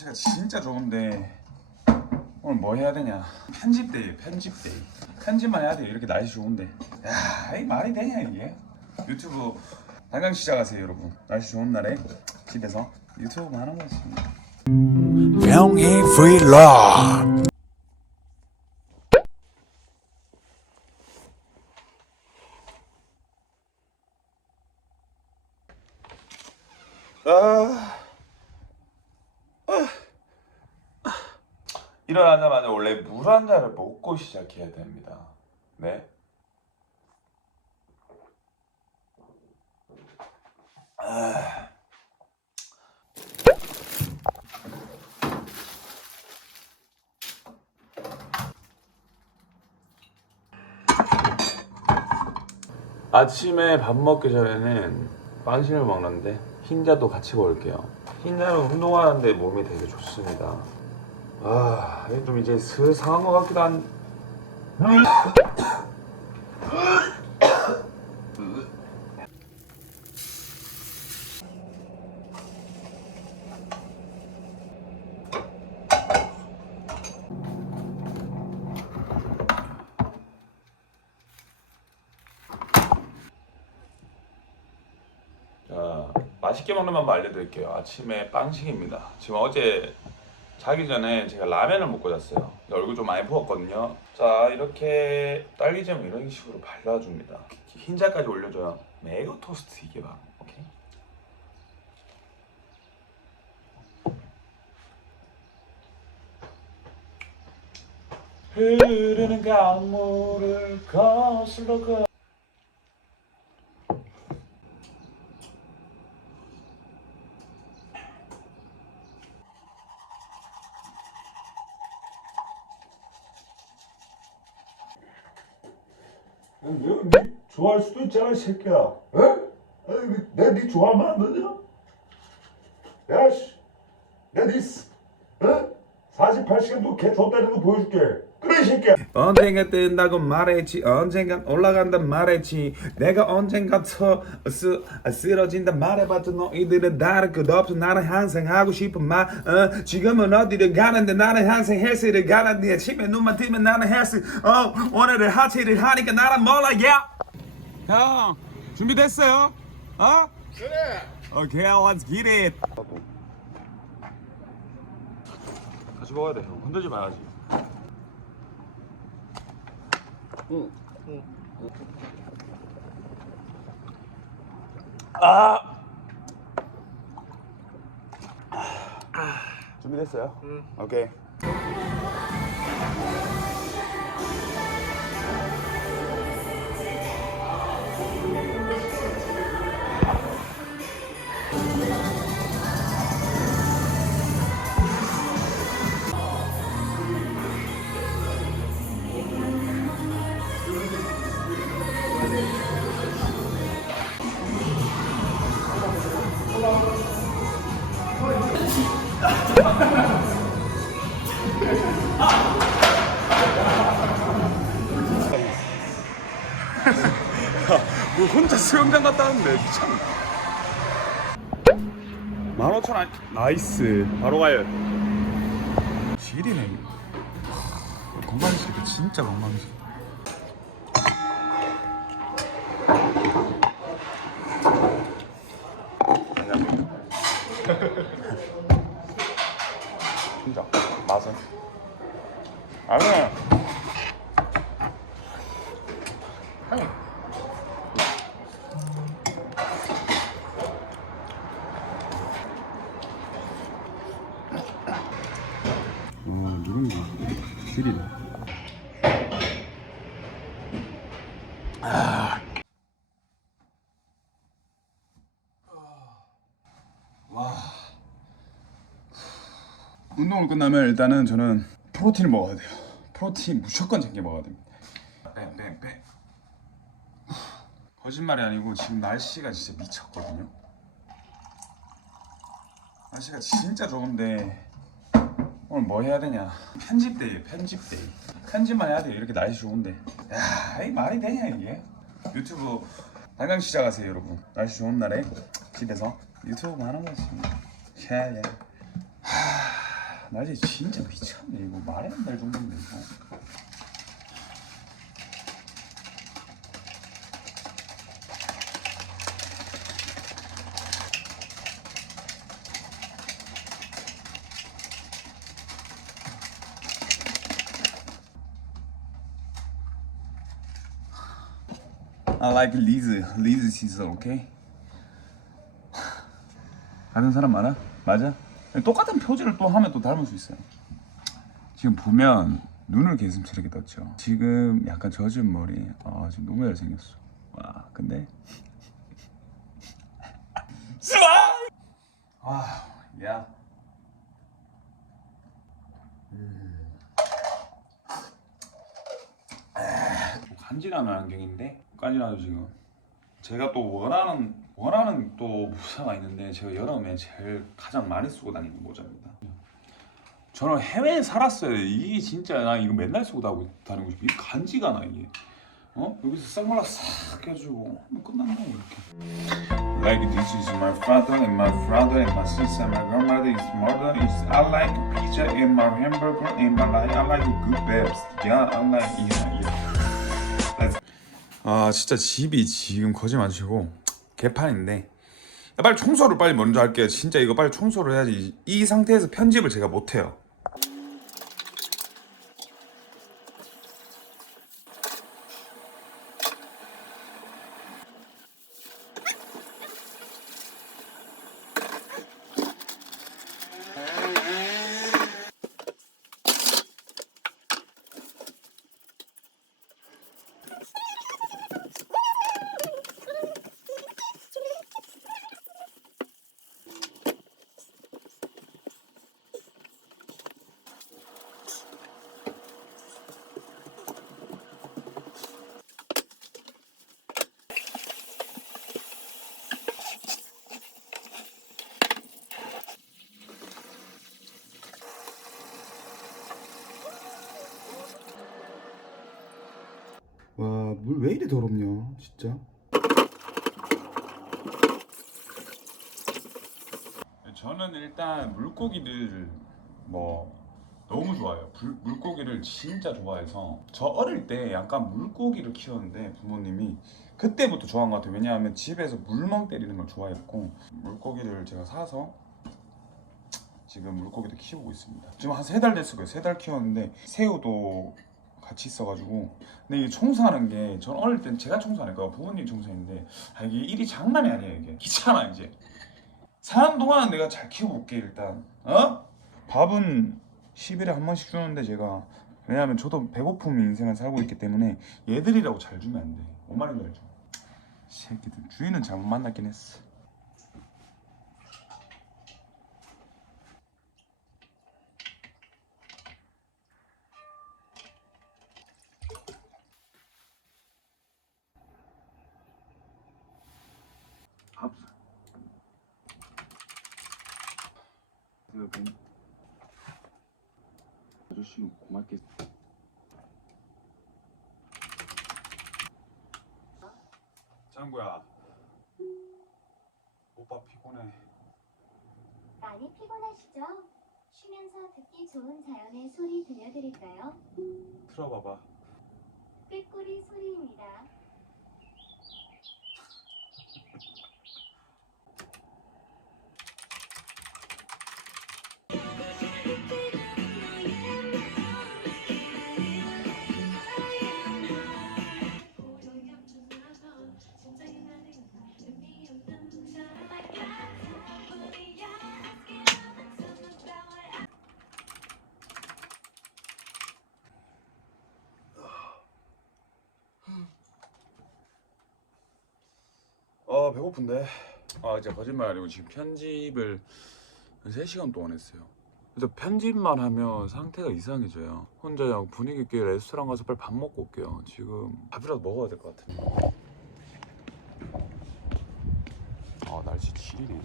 제가 진짜 좋은데 오늘 뭐 해야 되냐? 편집 데이 편집 데이 편집만 해야 돼요. 이렇게 날씨 좋은데. 야이 말이 되냐 이게? 유튜브 당장 시작하세요 여러분. 날씨 좋은 날에 집에서 유튜브만 하는 거지. 명희 브이로그 아, 일어나자마자 원래 물 한 잔을 먹고 시작해야 됩니다. 네. 아. 아침에 밥 먹기 전에는 빵신을 먹는데 흰자도 같이 먹을게요. 흰자는 운동하는데 몸이 되게 좋습니다. 아, 좀 이제 슬 상한 것 같기도 한. 자, 맛있게 먹는 방법 알려드릴게요. 아침에 빵식입니다. 지금 어제 자기 전에 제가 라면을 먹고 잤어요. 얼굴 좀 많이 부었거든요. 자, 이렇게 딸기잼 이런 식으로 발라줍니다. 흰자까지 올려줘요. 매우 토스트 이게 봐. 오케이. 흐르는 강물을 거슬러 가. 내가 네 좋아할 수도 있잖아 이 새끼야 어? 아니, 내가 네 좋아하면 안 되냐? 야 씨 내가 네 어? 48시간 도 개 줬다는 거 보여줄게 이 새끼야 언젠가 뜬다고 말했지 언젠가 올라간다 말했지 내가 언젠가 더 쓰, 쓰러진다 말해봐도 너희들은 다를 것 없어 나는 항상 하고 싶은 말 어, 지금은 어디를 가는데 나는 항상 헬스를 가는데 아침에 눈만 뜨면 나는 헬스 어, 오늘은 하체를 하니까 나는 몰라 yeah. 형 준비됐어요? 어? 그래 오케이 let's get it 같이 먹어야 돼. 형. 흔들지 말아야지. 아. 준비됐어요? 응. 오케이. 수영장 갔다 왔는데 참. 15,000원 나이스. 바로 가요. 지리네. 건강식이 진짜 건강식. 진짜 맛은? 아니 귤이다. 와. 운동을 끝나면 일단은 저는 프로틴을 먹어야 돼요. 프로틴 무조건 챙겨 먹어야 됩니다. 뺑 뺑 뺑. 거짓말이 아니고 지금 날씨가 진짜 미쳤거든요. 날씨가 진짜 좋은데 오늘 뭐 해야 되냐? 편집 데이 편집 데이. 편집만 해야 돼요. 이렇게 날씨 좋은데. 야이 말이 되냐 이게? 유튜브 당장 시작하세요 여러분. 날씨 좋은 날에 집에서 유튜브만 하는 거지. 야야 하... 낮에 진짜 미쳤네 이거 안될 정도인데 이거. I like Liz. Liz sister, okay? 아는 사람 많아? 맞아? 똑같은 표지를 또 하면 또 닮을 수 있어요. 지금 보면 눈을 개슴츠레게 떴죠. 지금 약간 젖은 머리. 아 지금 너무 잘생겼어. 와 근데 스와! 와, 야. 간지나는 안경인데 간지나죠 지금. 제가 또 원하는 원하는 또 모자가 있는데 제가 여름에 제일 가장 많이 쓰고 다니는 모자입니다. 저는 해외에 살았어요. 이게 진짜 나 이거 맨날 쓰고 다니고 싶어. 이 간지가 나 이게. 어? 여기서 선글라스 싹 껴주고 하면 끝난다 이렇게. Like this is my father and my brother and my sister and my grandmother is mother is I like pizza and my hamburger and my like I like good babes. Yeah, I like yeah yeah. 아 진짜 집이 지금 거짓말 안 치고 개판인데. 야, 빨리 청소를 빨리 먼저 할게요. 진짜 이거 빨리 청소를 해야지. 이, 이 상태에서 편집을 제가 못해요 와 물 왜 이리 더럽냐 진짜. 저는 일단 물고기를 뭐 너무 좋아해요. 불- 물고기를 진짜 좋아해서. 저 어릴 때 약간 물고기를 키웠는데 부모님이 그때부터 좋아한 것 같아요. 왜냐하면 집에서 물멍 때리는 걸 좋아했고 물고기를 제가 사서 지금 물고기도 키우고 있습니다. 지금 한 세 달 됐을 거예요. 세 달 키웠는데 새우도 같이 있어가지고. 근데 이게 청소하는 게 전 어릴 땐 제가 청소 안 했고요. 부모님 청소했는데. 아 이게 일이 장난이 아니에요 이게. 귀찮아 이제. 사는 동안 내가 잘 키워볼게 일단. 어? 밥은 10일에 한 번씩 주는데 제가. 왜냐하면 저도 배고픔 인생을 살고 있기 때문에 얘들이라고 잘 주면 안돼. 엄마는 잘 줘. 새끼들 주인은 잘못 만났긴 했어 밥 여러분 아저씨 고맙게 장구야 오빠 피곤해 많이 피곤하시죠? 쉬면서 듣기 좋은 자연의 소리 들려드릴까요? 틀어봐봐 꾀꼬리 소리입니다. 아 배고픈데. 아 이제 거짓말 아니고 지금 편집을 한 3시간 동안 했어요. 그래서 편집만 하면 상태가 이상해져요. 혼자 그냥 분위기 있게 레스토랑 가서 빨리 밥 먹고 올게요. 지금 밥이라도 먹어야 될 것 같은데. 아 날씨 지리네.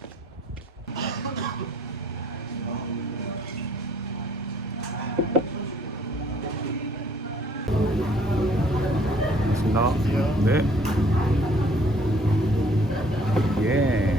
고맙습니다. 네 예.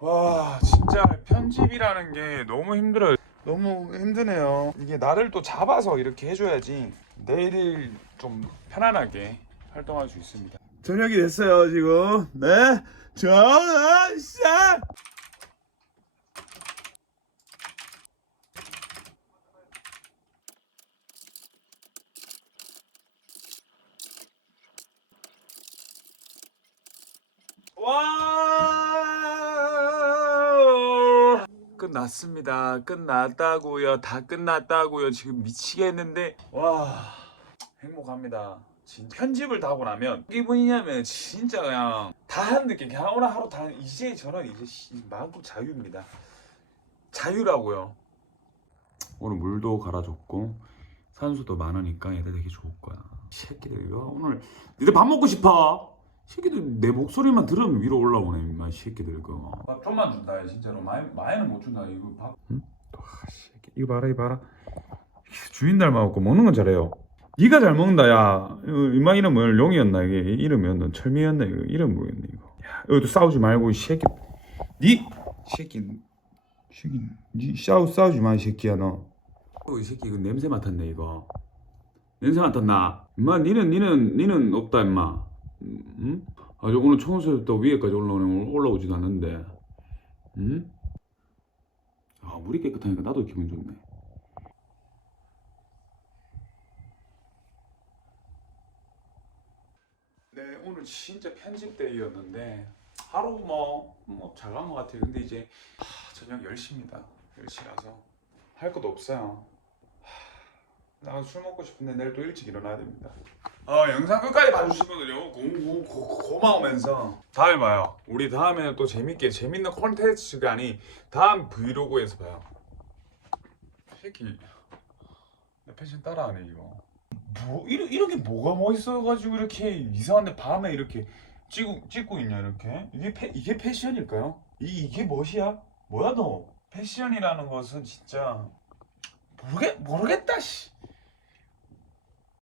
와 진짜 편집이라는 게 너무 힘들어요 너무 힘드네요. 이게 나를 또 잡아서 이렇게 해줘야지 내일 좀 편안하게 활동할 수 있습니다. 저녁이 됐어요 지금. 네. 전화샷 와 끝났습니다. 끝났다고요. 다 끝났다고요. 지금 미치겠는데. 와 행복합니다. 진 편집을 다 하고 나면 기분이냐면 진짜 그냥 다 한 느낌. 그냥 오늘 하루 다 이제 저는 이제 씨, 마음껏 자유입니다. 자유라고요. 오늘 물도 갈아줬고 산소도 많으니까 얘들 되게 좋을 거야. 이 새끼들 이거 오늘 니들 밥 먹고 싶어 새끼들 내 목소리만 들으면 위로 올라오네 임마 이 새끼들 이거. 밥 좀만 준다 진짜로. 많이, 많이는 못 준다 이거 밥. 이거 봐라 이거 봐라. 주인 닮아갖고 먹는 건 잘해요. 네가 잘 먹는다 야. 이마 이름 뭐 용이었나 이게? 이름이었나? 철미였나? 이거 이름 뭐였나 이거. 야 여기도 싸우지 말고 이 새끼. 니! 새끼. 새끼 니 싸우 싸우지 마 이 새끼야 너. 어, 이 새끼 이거 냄새 맡았네 이거. 냄새 맡았나? 임마 니는 니는 니는 없다 임마 응? 아저 오늘 청소했다 위에까지 올라오네 올라오지도 않는데 응? 아 물이 깨끗하니까 나도 기분 좋네 네 오늘 진짜 편집데이였는데 하루 뭐 뭐잘 간것 같아요 근데 이제 하, 저녁 10시입니다 10시라서 할 것도 없어요 나 술 먹고 싶은데 내일 또 일찍 일어나야 됩니다. 어, 영상 끝까지 봐주신 분들요 고, 고, 고, 고 마우면서 다음에 봐요. 우리 다음에는 또 재밌게 재밌는 콘텐츠가 아닌 다음 브이로그에서 봐요. 새끼 내 패션 따라하네 이거. 뭐 이런 이런 게 뭐가 멋있어가지고 이렇게 이상한데 밤에 이렇게 찍고 찍고 있냐 이렇게 이게 패 이게 패션일까요? 이 이게 멋이야? 뭐야 너? 패션이라는 것은 진짜 모르겠 모르겠다 씨.